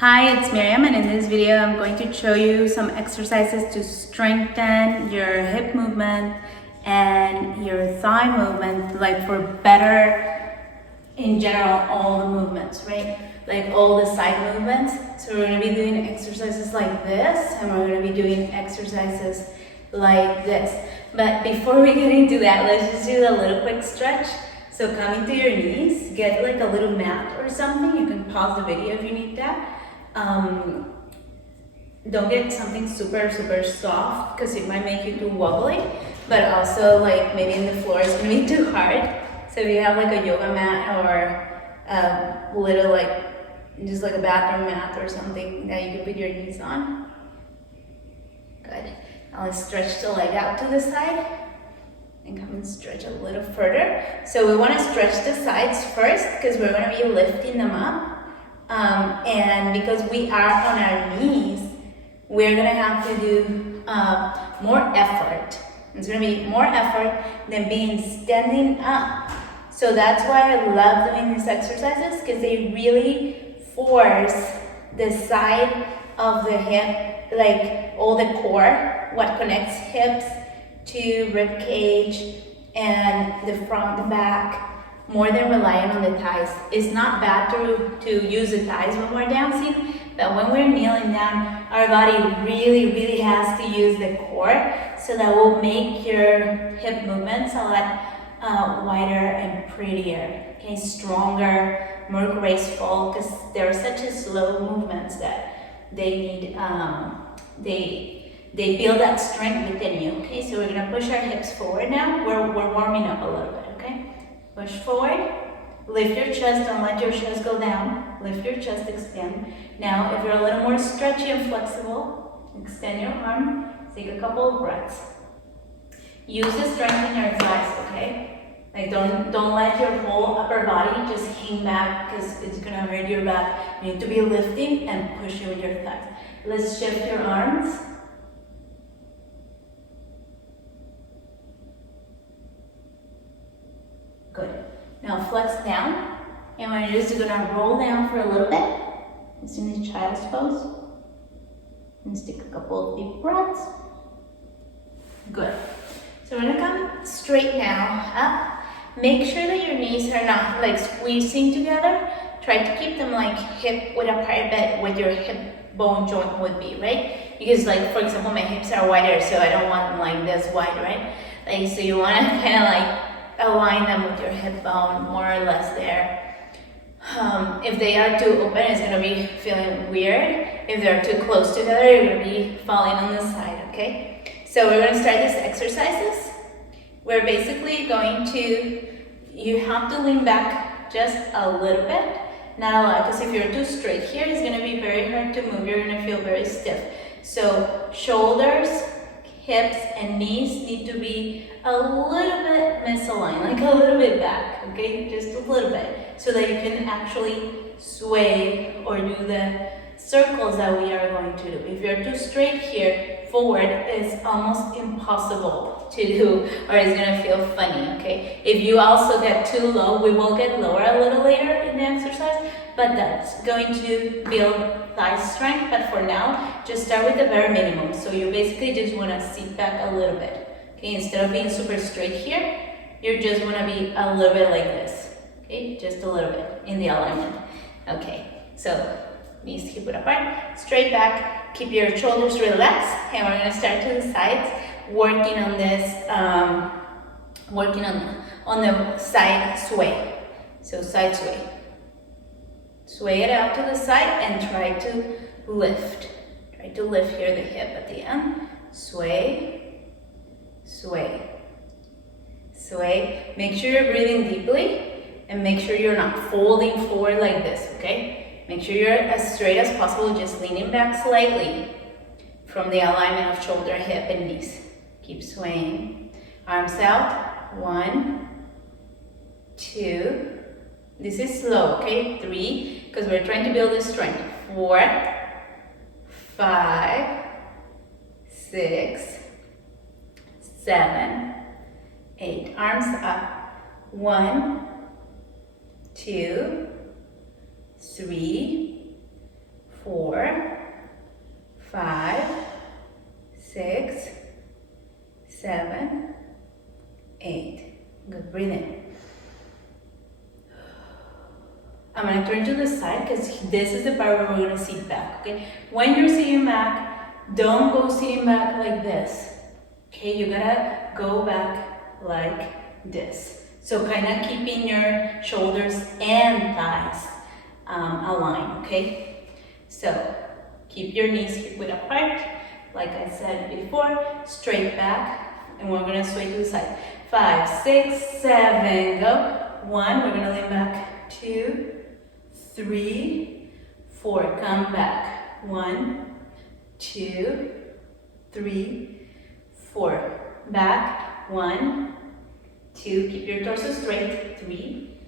Hi, it's Myriam, and in this video I'm going to show you some exercises to strengthen your hip movement and your thigh movement, like for better, in general, all the movements, right? Like all the side movements. So we're going to be doing exercises like this, and we're going to be doing exercises like this. But before we get into that, let's just do a little quick stretch. So come into your knees, get like a little mat or something. You can pause the video if you need that. Don't get something super soft because it might make you too wobbly, but also like maybe in the floor is gonna be too hard. So if you have like a yoga mat or a little like just like a bathroom mat or something that you can put your knees on. Good. Now let's stretch the leg out to the side and come and stretch a little further. So we want to stretch the sides first because we're going to be lifting them up. And because we are on our knees, we're gonna have to do more effort. It's gonna be more effort than being standing up. So that's why I love doing these exercises, because they really force the side of the hip, like all the core, what connects hips to rib cage and the front, the back, more than relying on the thighs. It's not bad to use the thighs when we're dancing, but when we're kneeling down, our body really has to use the core, so that will make your hip movements a lot wider and prettier, okay, stronger, more graceful, because they're such a slow movements that they need, they build that strength within you, okay? So we're gonna push our hips forward now. We're warming up a little bit, okay? Push forward, lift your chest, don't let your chest go down. Lift your chest, extend. Now, if you're a little more stretchy and flexible, extend your arm, take a couple of breaths. Use the strength in your thighs, okay? Like don't let your whole upper body just hang back because it's gonna hurt your back. You need to be lifting and pushing with your thighs. Let's shift your arms. Good. Now flex down, and we're just gonna roll down for a little bit. It's in the child's pose. And take a couple of deep breaths. Good. So we're gonna come straight now up. Make sure that your knees are not like squeezing together. Try to keep them like hip width apart, but with your hip bone joint would be, right? Because like, for example, my hips are wider, so I don't want them like this wide, right? Like, so you wanna kind of like align them with your hip bone, more or less there. If they are too open, it's gonna be feeling weird. If they're too close together, you're gonna be falling on the side, okay? So we're gonna start these exercises. We're basically going to, you have to lean back just a little bit, not a lot, because if you're too straight here, it's gonna be very hard to move. You're gonna feel very stiff. So shoulders, hips, and knees need to be a little bit misaligned, like a little bit back, okay? Just a little bit, so that you can actually sway or do the circles that we are going to do. If you're too straight here, forward is almost impossible to do, or it's gonna feel funny, okay? If you also get too low, we will get lower a little later in the exercise, but that's going to build thigh strength. But for now, just start with the bare minimum. So you basically just wanna sit back a little bit, okay? Instead of being super straight here, you just wanna be a little bit like this, okay? Just a little bit in the alignment. Okay, so knees hip width apart, straight back, keep your shoulders relaxed, and we're gonna start to the sides, working on this, working on the side sway. So side sway. Sway it out to the side and try to lift. Try to lift here the hip at the end. Sway, sway, sway. Make sure you're breathing deeply and make sure you're not folding forward like this, okay? Make sure you're as straight as possible, just leaning back slightly from the alignment of shoulder, hip, and knees. Keep swaying. Arms out. 1, 2. This is slow, okay? 3, because we're trying to build this strength. 4, 5, 6, 7, 8. Arms up. 1, 2, 3, 4, 5, 6, 7, 8. Good, breathe in. I'm going to turn to the side because this is the part where we're going to sit back, okay? When you're sitting back, don't go sitting back like this, okay? You gotta go back like this. So kind of keeping your shoulders and thighs aligned, okay? So keep your knees hip width apart, like I said before, straight back, and we're going to sway to the side. 5, 6, 7, go. 1, we're going to lean back. 2, 3, 4, come back. 1, 2, 3, 4, back. 1, 2, keep your torso straight. 3,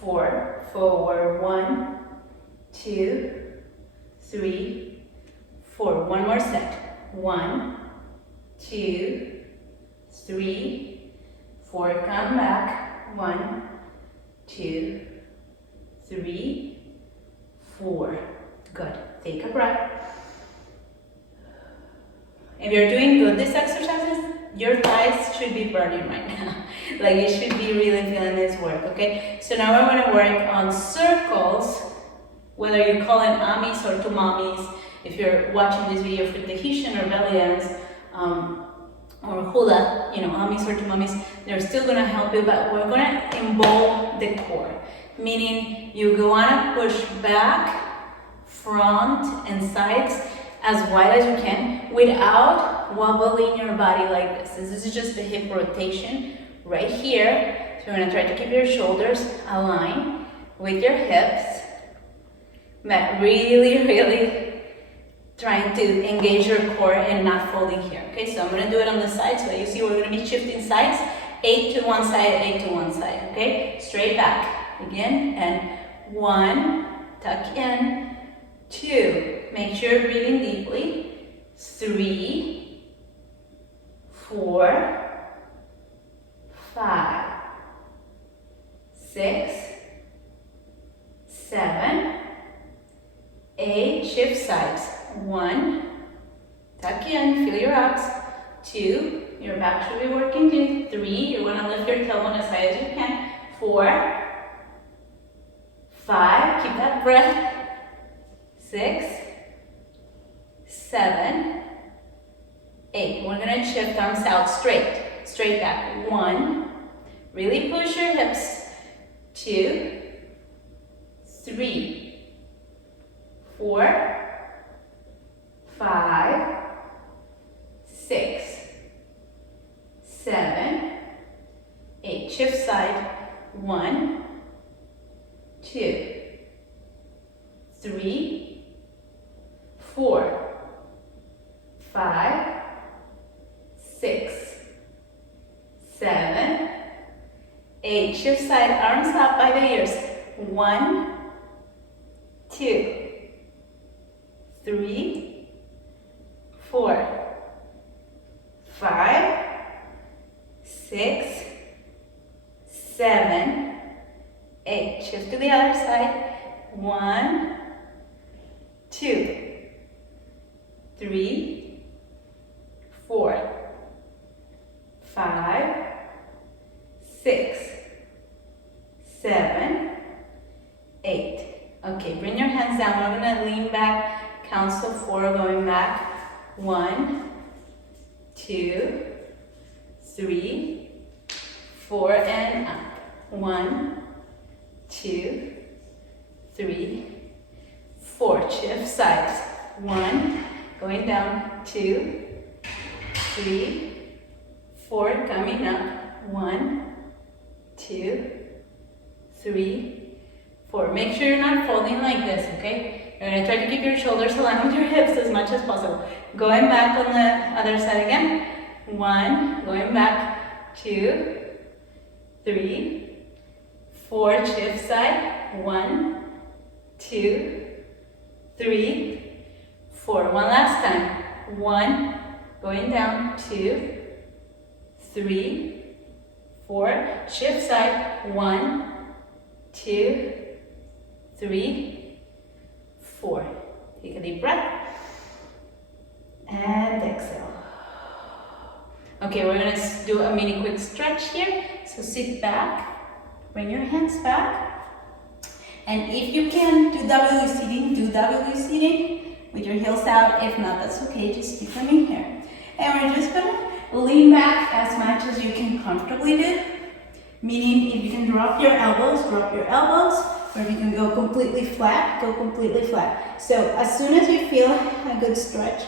4, forward. 1, 2, 3, 4. One more set. 1, 2, 3, 4. Come back. 1, 2, 3, 4. Good. Take a breath. If you're doing good these exercises, your thighs should be burning right now. Like you should be really feeling this work, okay? So now we're going to work on circles, whether you call them amis or tumamis. If you're watching this video for Tahitian or Belians, or Hula, amis or tumamis, they're still going to help you, but we're going to involve the core. Meaning you want to push back, front, and sides as wide as you can without wobbling your body like this. This is just a hip rotation right here. So you're going to try to keep your shoulders aligned with your hips, but really trying to engage your core and not folding here. Okay, so I'm going to do it on the side so that you see we're going to be shifting sides. 8 to one side, 8 to one side. Okay, straight back. Again, and 1, tuck in. 2, make sure you're breathing deeply. 3, 4, 5, 6, 7, 8. Shift sides. 1, tuck in, feel your abs. 2, your back should be working good. 3, you're going to lift your tailbone as high as you can. 4, 5, keep that breath. 6, 7, 8. We're going to shift arms out straight back. 1, really push your hips. 2, 3, 4, 5, 6, 7, 8. Shift side. 1, 2, 3, 4, 5, 6, 7, 8. Shift side, arms up by the ears. 1, 2, 3, 4, 5, 6, 7, 8. Shift to the other side. 1, 2, 3, 4, 5, 6, 7, 8. Okay, bring your hands down. We're going to lean back. Count to 4 going back. 1, 2, 3, 4, and up. 1, 2, 3, 4. Shift sides. 1, going down. 2, 3, 4, coming up. 1, 2, 3, 4. Make sure you're not folding like this, okay? You're going to try to keep your shoulders aligned with your hips as much as possible. Going back on the other side again. 1, going back. 2, 3, 4. Shift side. 1, 2, 3, 4. One last time. 1, going down. 2, 3, 4. Shift side. 1, 2, 3, 4. Take a deep breath. And exhale. Okay, we're gonna do a mini quick stretch here. So sit back, bring your hands back. And if you can do W seating with your heels out. If not, that's okay, just keep them in here. And we're just gonna lean back as much as you can comfortably do. Meaning if you can drop your elbows, or if you can go completely flat, go completely flat. So as soon as you feel a good stretch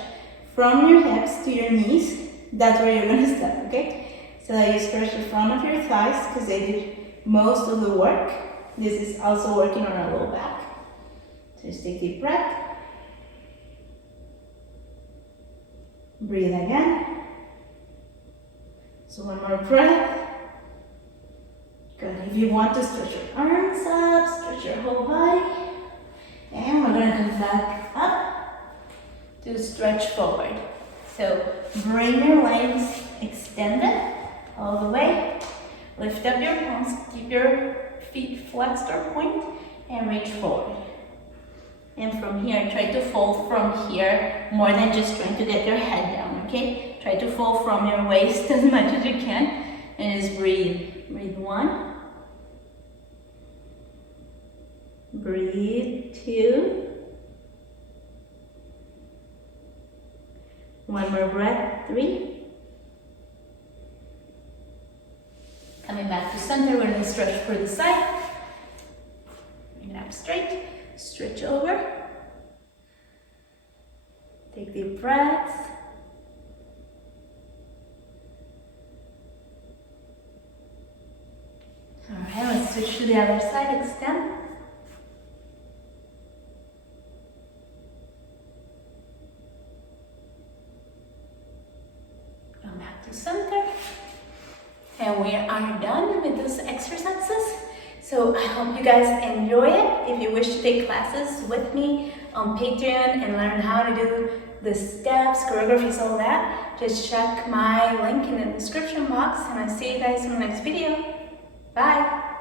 from your hips to your knees, that's where you're gonna step, okay? So that you stretch the front of your thighs because they did most of the work. This is also working on our low back. So just take a deep breath. Breathe again. So one more breath. Good. If you want to stretch your arms up, stretch your whole body. And we're gonna come back up to stretch forward. So bring your legs extended all the way. Lift up your palms, keep your feet flexed or point, and reach forward. And from here, try to fold from here more than just trying to get your head down, okay? Try to fold from your waist as much as you can, and just breathe. Breathe one. Breathe two. One more breath, three. Coming back to center, we're gonna stretch for the side. Bring it up straight, stretch over. Take deep breaths. All right, let's switch to the other side, extend. Come back to center. And we are done with those exercises. So I hope you guys enjoy it. If you wish to take classes with me on Patreon and learn how to do the steps, choreographies, all that, just check my link in the description box, and I'll see you guys in the next video. Bye!